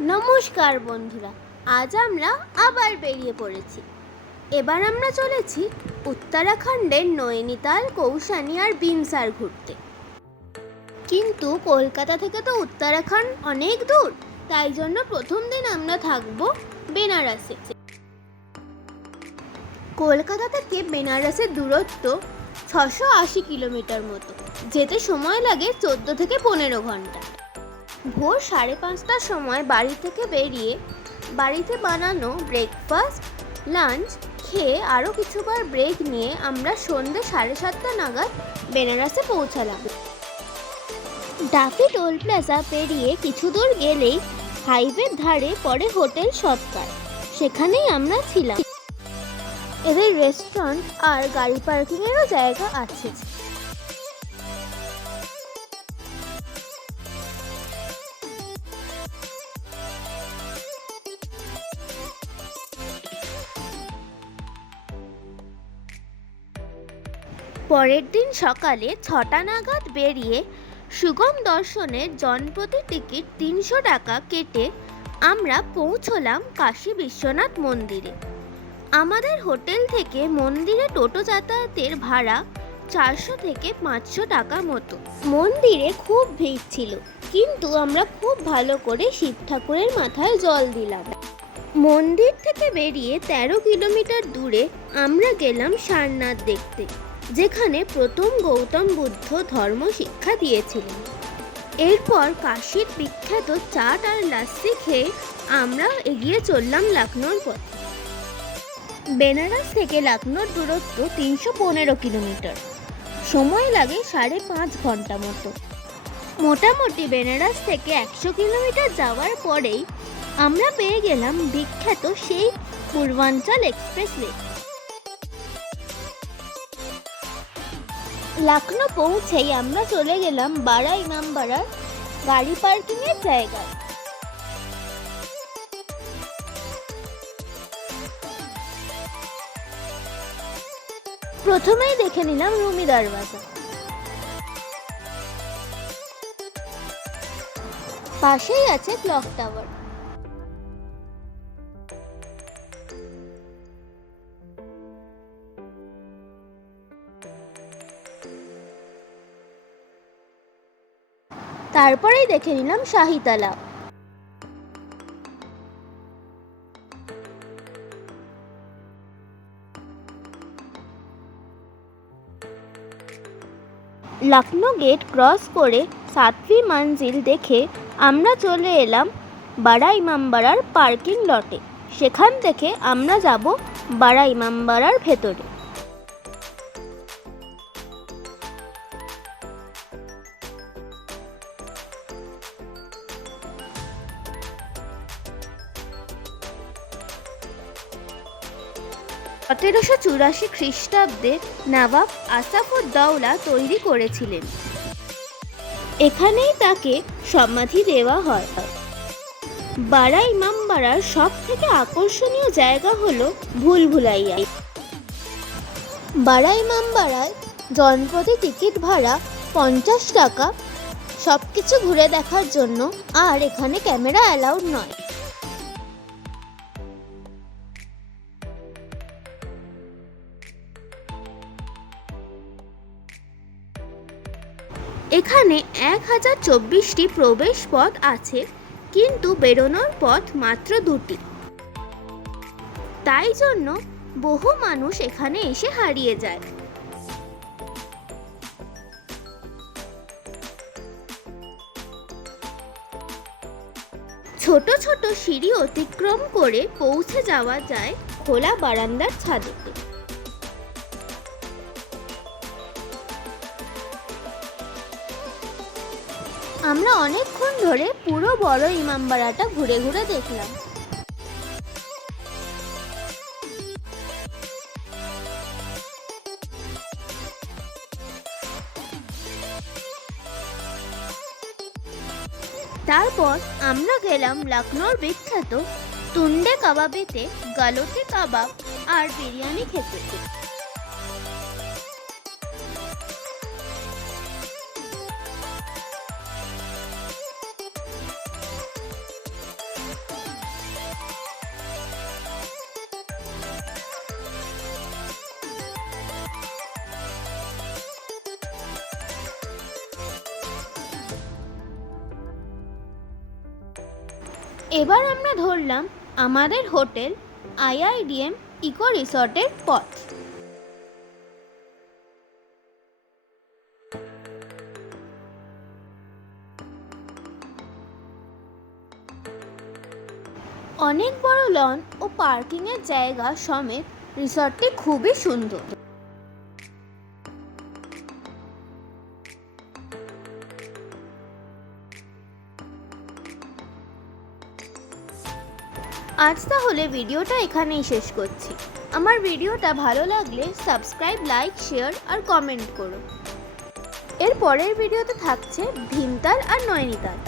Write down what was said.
নমস্কার বন্ধুরা, আজ আমরা আবার বেরিয়ে পড়েছি। এবার আমরা চলেছি উত্তরাখণ্ডের নৈনিতাল, কৌসানি আর বিনসার ঘুরতে। কিন্তু কলকাতা থেকে তো উত্তরাখণ্ড অনেক দূর, তাই জন্য প্রথম দিন আমরা থাকবো বেনারসে। কলকাতা থেকে বেনারসের দূরত্ব 680 কিলোমিটার মতো। যেতে সময় লাগে 14 থেকে 15 ঘন্টা। ভোর 5:30টার সময় বাড়ি থেকে বেরিয়ে বাড়িতে বানানো ব্রেকফাস্ট, লাঞ্চ খেয়ে আরও কিছুবার ব্রেক নিয়ে আমরা সন্ধ্যে 7:30টা নাগাদ বেনারসে পৌঁছালাম। ডাফি টোল প্লাজা পেরিয়ে কিছু দূর গেলেই হাইওয়ের ধারে পড়ে হোটেল সৎকার, সেখানেই আমরা ছিলাম। এদের রেস্টুরেন্ট আর গাড়ি পার্কিংয়েরও জায়গা আছে। পরের দিন সকালে 6টা নাগাদ বেরিয়ে সুগম দর্শনের জনপ্রতি টিকিট 300 টাকা কেটে আমরা পৌঁছলাম কাশী বিশ্বনাথ মন্দিরে। আমাদের হোটেল থেকে মন্দিরে টোটো যাতায়াতের ভাড়া 400 থেকে 500 টাকা মতো। মন্দিরে খুব ভিড় ছিল, কিন্তু আমরা খুব ভালো করে শিব ঠাকুরের মাথায় জল দিলাম। মন্দির থেকে বেরিয়ে 13 কিলোমিটার দূরে আমরা গেলাম সারনাথ দেখতে, যেখানে প্রথম গৌতম বুদ্ধ ধর্ম শিক্ষা দিয়েছিলেন। এরপর কাশীর বিখ্যাত চাট আর লাস্সি খেয়ে আমরা এগিয়ে চললাম লখনৌর পথে। বেনারস থেকে লখনৌর দূরত্ব 315 কিলোমিটার, সময় লাগে 5.5 ঘন্টা মতো। মোটামুটি বেনারস থেকে 100 কিলোমিটার যাওয়ার পরেই আমরা পেয়ে গেলাম বিখ্যাত সেই পূর্বাঞ্চল এক্সপ্রেসওয়ে। লখনৌ পৌঁছেই আমরা চলে গেলাম বারা ইমামবাড়ার গাড়ি পার্কিংয়ের জায়গায়। প্রথমেই দেখে নিলাম রুমি দরওয়াজা। পাশেই আছে ক্লক টাওয়ার। তারপরেই দেখে নিলাম শাহী তালাব। লখনৌ গেট ক্রস করে 7वीं মঞ্জিল দেখে আমরা চলে এলাম বারা ইমামবাড়ার পার্কিং লটে। সেখান থেকে আমরা যাব বারা ইমামবাড়ার ভেতরে। সতেরোশো 84 খ্রিস্টাব্দে নবাব আসাফউদ্দৌলা তৈরি করেছিলেন। এখানেই তাকে সমাধি দেওয়া হয়। বারা ইমামবাড়ার সব থেকে আকর্ষণীয় জায়গা হলো ভুলভুলাইয়া। বারা ইমামবাড়ায় জনপ্রতি টিকিট ভাড়া 50 টাকা, সবকিছু ঘুরে দেখার জন্য, আর এখানে ক্যামেরা অ্যালাউড নয়। এখানে 1024টি প্রবেশ পথ আছে, কিন্তু বেরোনোর পথ মাত্র 2টি। তাই জন্য বহু মানুষ এখানে এসে হারিয়ে যায়। ছোট ছোট সিঁড়ি অতিক্রম করে পৌঁছে যাওয়া যায় খোলা বারান্দার ছাদেতে। আমরা অনেকক্ষণ ধরে পুরো বড় ইমামবাড়াটা ঘুরে ঘুরে দেখলাম। তারপর আমরা গেলাম লখনৌর বিখ্যাত তুন্ডে কাবাবেতে গালোতে কাবাব আর বিরিয়ানি খেতে। এবার আমরা ধরলাম আমাদের হোটেল IIDM ইকো রিসর্টের পথ। অনেক বড় লন ও পার্কিংয়ের জায়গা সমেত রিসর্টটি খুবই সুন্দর। আজ তাহলে ভিডিওটা এখানেই শেষ করছি। আমার ভিডিওটা ভালো লাগলে সাবস্ক্রাইব, লাইক, শেয়ার আর কমেন্ট করো। এর পরের ভিডিওতে থাকছে ভীমতাল আর নৈনিতাল।